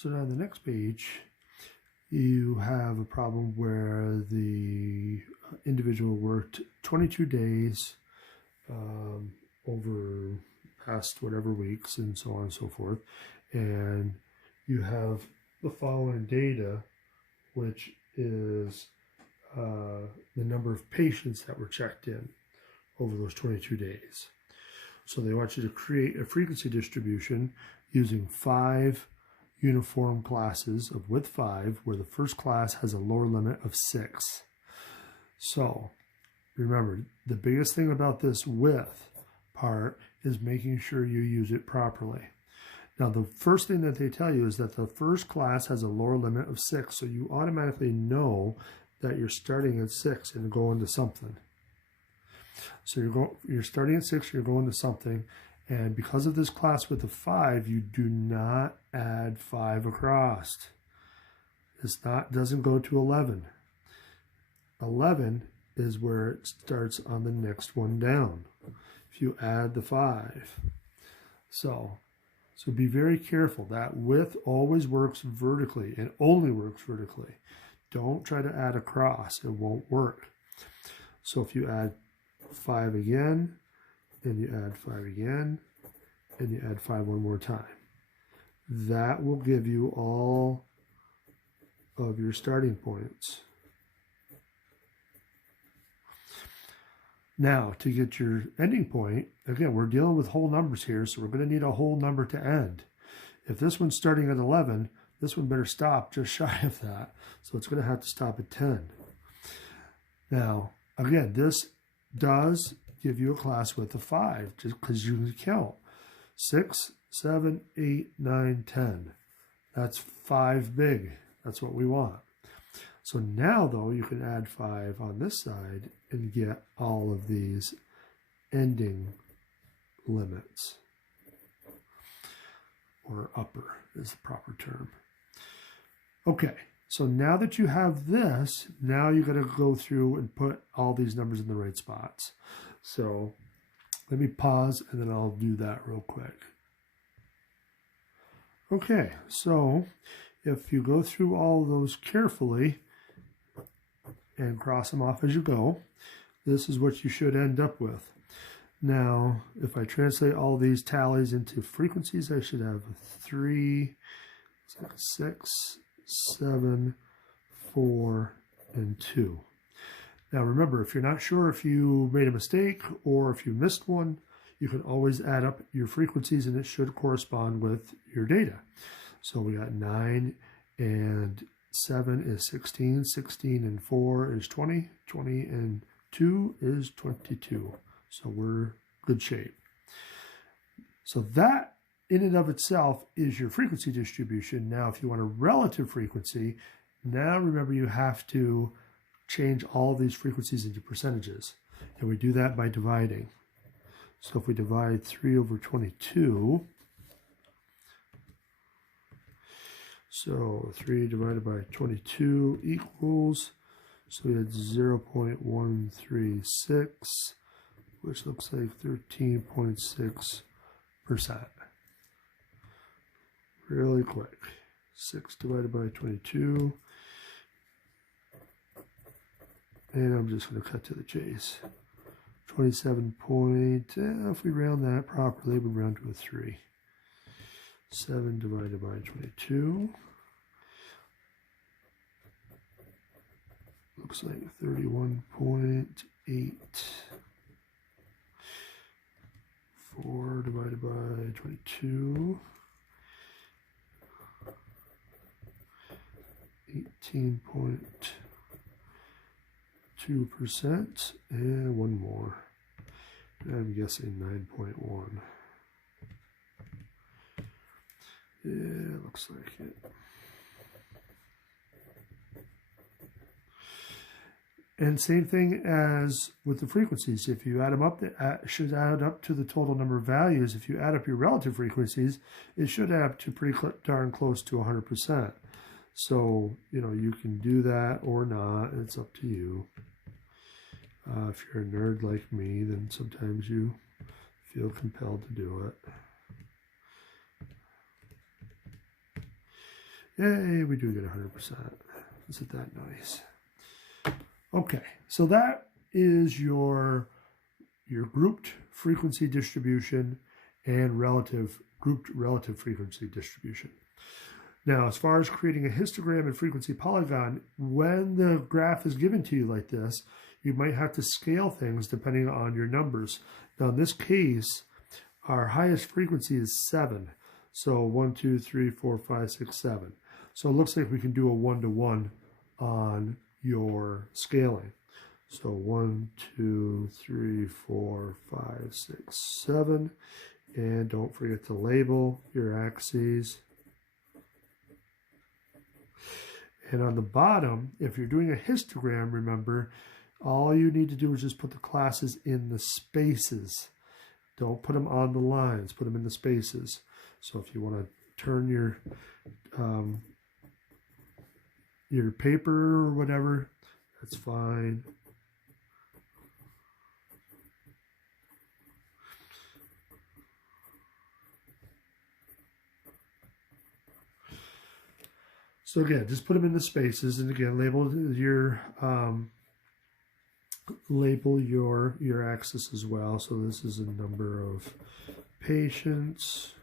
So now on the next page, you have a problem where the individual worked 22 days over past whatever weeks and so on and so forth. And you have the following data, which is the number of patients that were checked in over those 22 days. So they want you to create a frequency distribution using 5 uniform classes of width 5, where the first class has a lower limit of 6. So remember, the biggest thing about this width part is making sure you use it properly. Now, the first thing that they tell you is that the first class has a lower limit of 6, so you automatically know that you're starting at 6 and going to something. So you're starting at 6, you're going to something, and because of this class width of 5, you do not add 5 across. This doesn't go to 11. 11 is where it starts on the next one down, if you add the 5. So be very careful. That width always works vertically and only works vertically. Don't try to add across. It won't work. So if you add 5 again, and you add 5 again, and you add 5 one more time, that will give you all of your starting points. Now, to get your ending point, again, we're dealing with whole numbers here, so we're going to need a whole number to end. If this one's starting at 11, this one better stop just shy of that. So it's going to have to stop at 10. Now, again, this does give you a class width of 5, just because you can count. 6, 7, 8, 9, 10. That's 5 big. That's what we want. So now, though, you can add 5 on this side and get all of these ending limits, or upper is the proper term. Okay, so now that you have this, now you got to go through and put all these numbers in the right spots. So let me pause and then I'll do that real quick. Okay, so if you go through all of those carefully and cross them off as you go, this is what you should end up with. Now, if I translate all these tallies into frequencies, I should have 3, 6, 7, 4, and 2. Now remember, if you're not sure if you made a mistake or if you missed one, you can always add up your frequencies and it should correspond with your data. So we got 9 and 7 is 16, 16 and 4 is 20, 20 and 2 is 22. So we're good shape. So that in and of itself is your frequency distribution. Now, if you want a relative frequency, now remember you have to change all of these frequencies into percentages. And we do that by dividing. So if we divide 3 over 22, so 3 divided by 22 equals, so we had 0.136, which looks like 13.6%. Really quick. 6 divided by 22. And I'm just going to cut to the chase. 27 point, if we round that properly, we round to a 3. 7 divided by 22. Looks like 31.8. 4 divided by 22. 18.2%, and one more. I'm guessing 9.1. Yeah, looks like it. And same thing as with the frequencies. If you add them up, it should add up to the total number of values. If you add up your relative frequencies, it should add up to pretty darn close to 100%. So, you know, you can do that or not. It's up to you. If you're a nerd like me, then sometimes you feel compelled to do it. Yay, we do get 100%. Isn't that nice? Okay, so that is your grouped frequency distribution and grouped relative frequency distribution. Now, as far as creating a histogram and frequency polygon, when the graph is given to you like this, you might have to scale things depending on your numbers. Now, in this case, our highest frequency is 7. So 1, 2, 3, 4, 5, 6, 7. So it looks like we can do a 1-to-1 on your scaling. So 1, 2, 3, 4, 5, 6, 7. And don't forget to label your axes. And on the bottom, if you're doing a histogram, remember, all you need to do is just put the classes in the spaces. Don't put them on the lines, put them in the spaces. So if you want to turn your paper or whatever, that's fine. So again, just put them in the spaces, and again, label your axis as well. So this is a number of patients,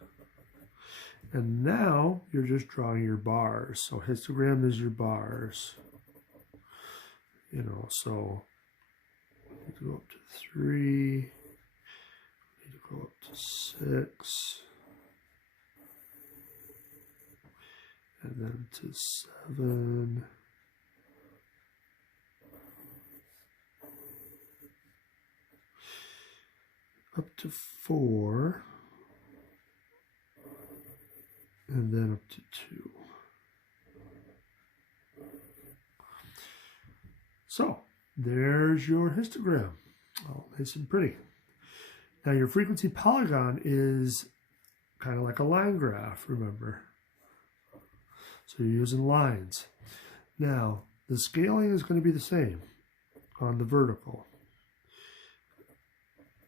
and now you're just drawing your bars. So histogram is your bars. You know, so we need to go up to 3. We need to go up to 6. And then to 7. Up to 4. And then up to 2. So there's your histogram. All nice and pretty. Now your frequency polygon is kind of like a line graph, remember? So you're using lines. Now, the scaling is going to be the same on the vertical.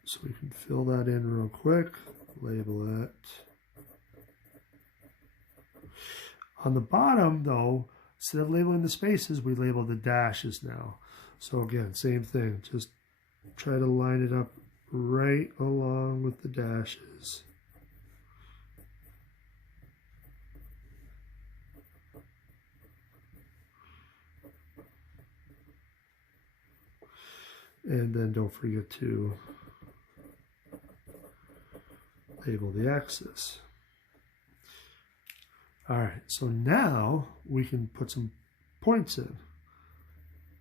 So we can fill that in real quick, label it. On the bottom, though, instead of labeling the spaces, we label the dashes now. So again, same thing. Just try to line it up right along with the dashes. And then don't forget to label the axis. All right, so now we can put some points in.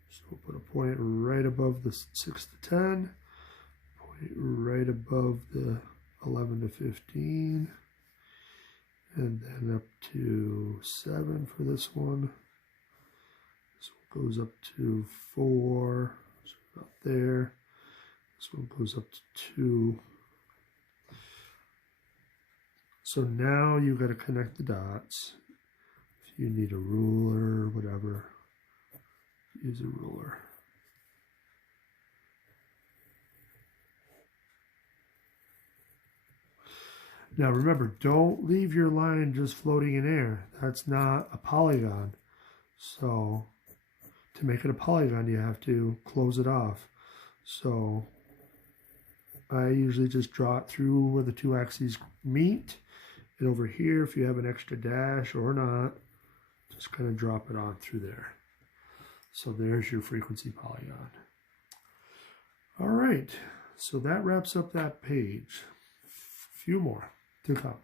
So we'll put a point right above the 6 to 10, point right above the 11 to 15, and then up to 7 for this one. This one goes up to 4. Up there. This one goes up to 2. So now you've got to connect the dots. If you need a ruler or whatever, use a ruler. Now remember, don't leave your line just floating in air. That's not a polygon. So to make it a polygon, you have to close it off. So I usually just draw it through where the two axes meet. And over here, if you have an extra dash or not, just kind of drop it on through there. So there's your frequency polygon. All right, so that wraps up that page. A few more to come.